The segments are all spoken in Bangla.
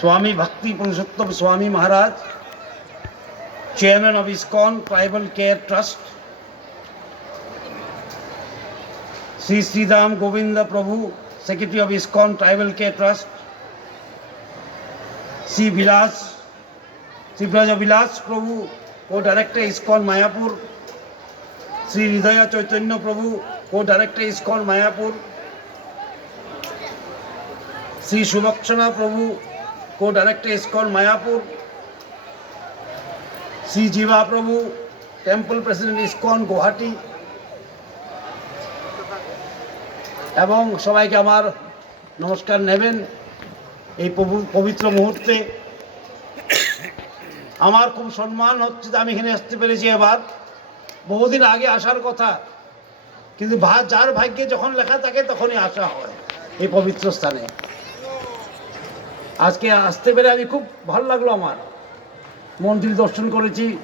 Swami Bhakti Purushottam Swami Maharaj chairman of ISKCON tribal care trust Shri Shriram Govind Prabhu secretary of ISKCON tribal care trust Shri Vilas Shri Braj Vilas Prabhu codirector ISKCON Mayapur Shri Hriday Chaitanya Prabhu codirector ISKCON Mayapur Shri Sulakshana Prabhu Prabhu, Co-Director Mayapur Shri Jiva Prabhu, Temple President ISKCON Guwahati, এবং সবাইকে আমার নমস্কার নেবেন এই প্রভু- পবিত্র মুহূর্তে। আমার খুব সম্মান হচ্ছে যে আমি এখানে আসতে পেরেছি এবার। বহুদিন আগে আসার কথা কিন্তু যার ভাগ্যে যখন লেখা থাকে তখনই আসা হয় এই পবিত্র স্থানে। আজকে আসতে পেরে আমি খুব ভালো লাগল আমার। মন্দির দর্শন করেছি।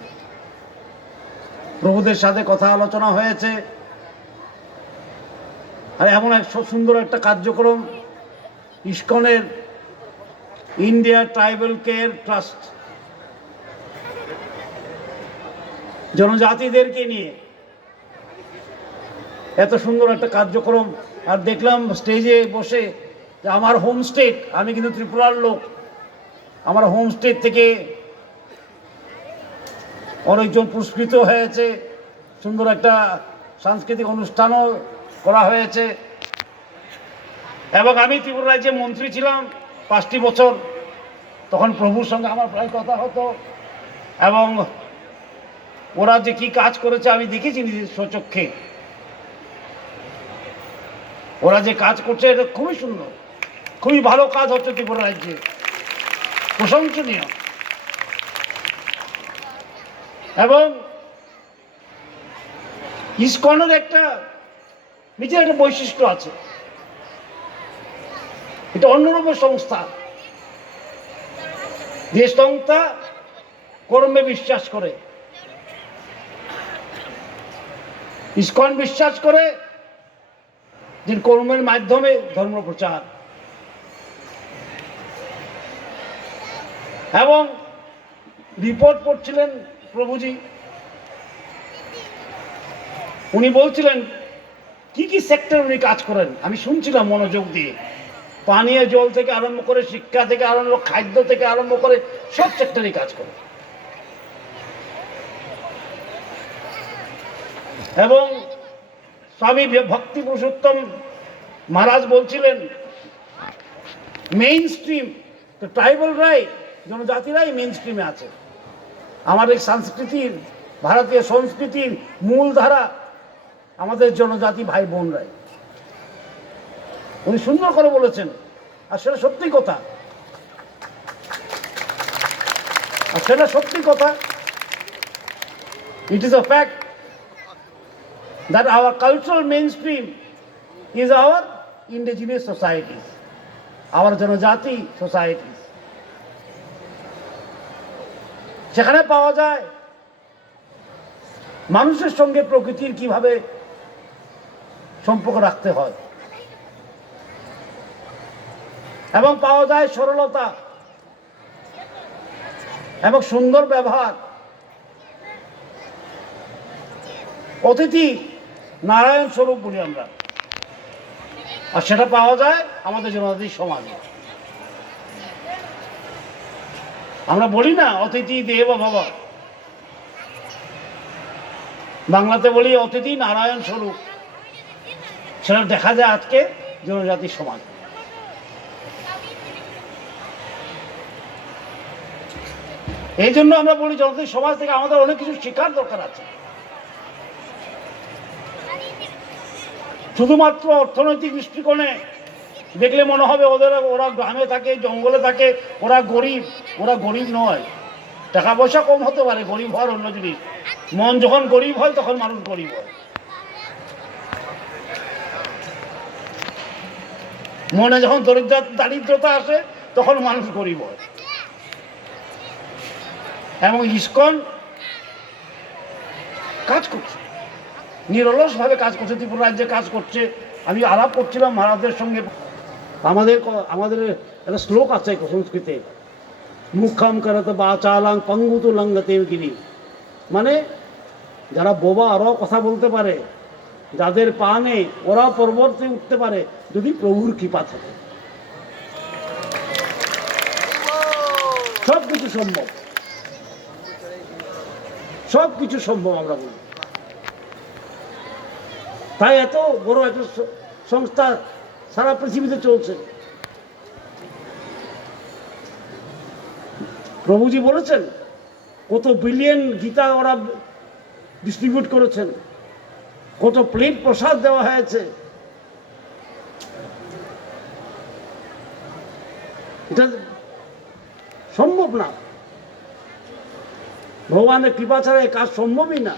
প্রভুদের সাথে কথা আলোচনা হয়েছে। আর এমন এক সুন্দর একটা কার্যক্রম, ইস্কনের ইন্ডিয়া ট্রাইবাল কেয়ার ট্রাস্ট। জনজাতিদেরকে নিয়ে। এত সুন্দর একটা কার্যক্রম। আর দেখলাম স্টেজে বসে যে আমার হোম স্টেট আমি কিন্তু ত্রিপুরার লোক। আমার হোম স্টেট থেকে অনেকজন পুরস্কৃত হয়েছে। সুন্দর একটা সাংস্কৃতিক অনুষ্ঠানও করা হয়েছে। এবং আমি ত্রিপুরা রাজ্যে মন্ত্রী ছিলাম পাঁচটি বছর। তখন প্রভুর সঙ্গে আমার প্রায় কথা হতো। এবং ওরা যে কি কাজ করেছে আমি দেখেছি নিজের স্বচক্ষে। ওরা যে কাজ করছে, এটা খুবই সুন্দর। খুবই ভালো কাজ হচ্ছে ত্রিপুরা রাজ্যে। প্রশংসনীয়। এবং ইস্কনের একটা নিজের একটা বৈশিষ্ট্য আছে। এটা অন্যরকম সংস্থা। যে সংস্থা কর্মে বিশ্বাস করে। ইস্কন বিশ্বাস করে যে কর্মের মাধ্যমে ধর্ম প্রচার এবং রিপোর্ট করছিলেন প্রভুজি। উনি বলছিলেন, কি কি সেক্টর উনি কাজ করেন? আমি শুনছিলাম মনোযোগ দিয়ে। পানীয় জল থেকে আরম্ভ করে শিক্ষা থেকে আরম্ভ, খাদ্য থেকে আরম্ভ করে সব সেক্টরে কাজ করে এবং স্বামী ভক্তি পুরুষোত্তম মহারাজ বলছিলেন মেইন স্ট্রিম তো ট্রাইবালরাই জনজাতিরাই মেইন স্ট্রিমে আছে। আমাদের সংস্কৃতির ভারতীয় সংস্কৃতির মূল ধারা আমাদের জনজাতি ভাই বোনরাই। উনি সুন্দর করে বলেছেন। আর সেটা সত্যি কথা। আর সেটা সত্যি কথা। It is a fact that our cultural mainstream is our indigenous societies, our জনজাতি societies. সেখানে পাওয়া যায়। মানুষের সঙ্গে প্রকৃতির কীভাবে সম্পর্ক রাখতে হয়। এবং পাওয়া যায় সরলতা এবং সুন্দর ব্যবহার। অতিথি নারায়ণ স্বরূপ বলি আমরা। আর সেটা পাওয়া যায় আমাদের জনজাতি সমাজে। আমরা বলি না, অতিথি দেব ভব। বাংলাতে বলি অতিথি নারায়ণ স্বরূপ। সেটা দেখা যায় আজকে জনজাতি সমাজ। এই জন্য আমরা বলি জনজাতি সমাজ থেকে আমাদের অনেক কিছু শেখার দরকার আছে। শুধুমাত্র অর্থনৈতিক দৃষ্টিকোণে দেখলে মনে হবে ওদের, ওরা গ্রামে থাকে, জঙ্গলে থাকে, ওরা গরিব ওরা গরিব নয়। টাকা পয়সা কম হতে পারে, গরিব হওয়ার অন্য জিনিস। মন যখন গরিব হয়, তখন মানুষ গরিব হয়। মনে যখন দরিদ্র, দারিদ্রতা আসে, তখন মানুষ গরিব হয়। এবং ইস্কন কাজ করছে। নিরলসভাবে কাজ করছে, ত্রিপুরা রাজ্যে কাজ করছে। আমি আলাপ করছিলাম মহারাজদের সঙ্গে। আমাদের আমাদের একটা শ্লোক আছে সংস্কৃতে। মুখাম করত বা চালাং পঙ্গুতু লঙ্গতে গিরি। মানে যারা বোবা আরও কথা বলতে পারে। যাদের পা নেই ওরা পর্বতে উঠতে পারে, যদি প্রভুর কৃপা থাকে। সব কিছু সম্ভব। সব কিছু সম্ভব আমরা বলি। তাই এত বড় একটা সংস্থা সারা পৃথিবীতে চলছে। প্রভুজি বলেছেন, কত বিলিয়ন গীতা ওরা ডিস্ট্রিবিউট করেছেন, কত প্লেট প্রসাদ দেওয়া হয়েছে। এটা সম্ভব না। ভগবানের কৃপা ছাড়া এই কাজ সম্ভবই না।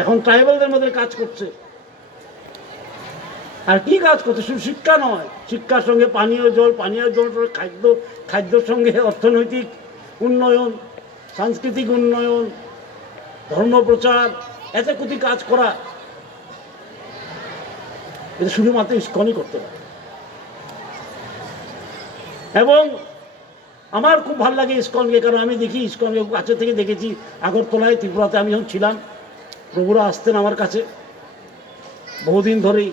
এখন ট্রাইবালদের মধ্যে কাজ করছে। আর কি কাজ করছে শুধু শিক্ষা নয়, শিক্ষার সঙ্গে পানীয় জল পানীয় জল, খাদ্য, খাদ্যর সঙ্গে অর্থনৈতিক উন্নয়ন, সাংস্কৃতিক উন্নয়ন ধর্মপ্রচার এত কোটি কাজ করা। এটা শুধুমাত্র ইস্কনই করতে পারে। এবং আমার খুব ভালো লাগে ইস্কনকে, কারণ আমি দেখি ইস্কনকে কাছে থেকে দেখেছি, আগরতলায়, ত্রিপুরাতে আমি যখন ছিলাম, প্রভুরা আসতেন আমার কাছে। বহুদিন ধরেই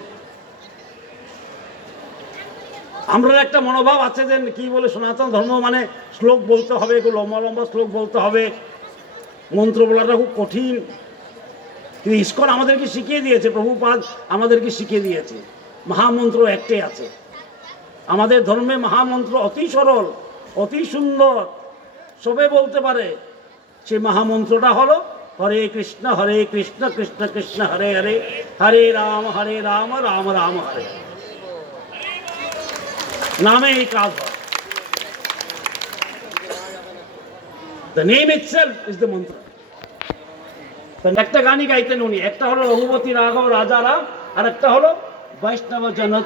আমরা একটা মনোভাব আছে যে কি বলে সনাতন ধর্ম মানে শ্লোক বলতে হবে, একটু লম্বা লম্বা শ্লোক বলতে হবে। মন্ত্র বলাটা খুব কঠিন। কিন্তু ইস্কন আমাদেরকে শিখিয়ে দিয়েছে, প্রভুপাদ আমাদেরকে শিখিয়ে দিয়েছে। মহামন্ত্র একটাই আছে। আমাদের ধর্মে মহামন্ত্র অতি সরল, অতি সুন্দর। সবে বলতে পারে, সে মহামন্ত্রটা হলো হরে কৃষ্ণ হরে কৃষ্ণ কৃষ্ণ কৃষ্ণ, হরে হরে হরে রাম হরে রাম রাম রাম, হরে। নামে এই কাজ হয় the name itself is the mantra একটা গানই গাইতেন উনি একটা হলো রঘুপতি রাঘব রাজারা আর একটা হলো বৈষ্ণব জনতা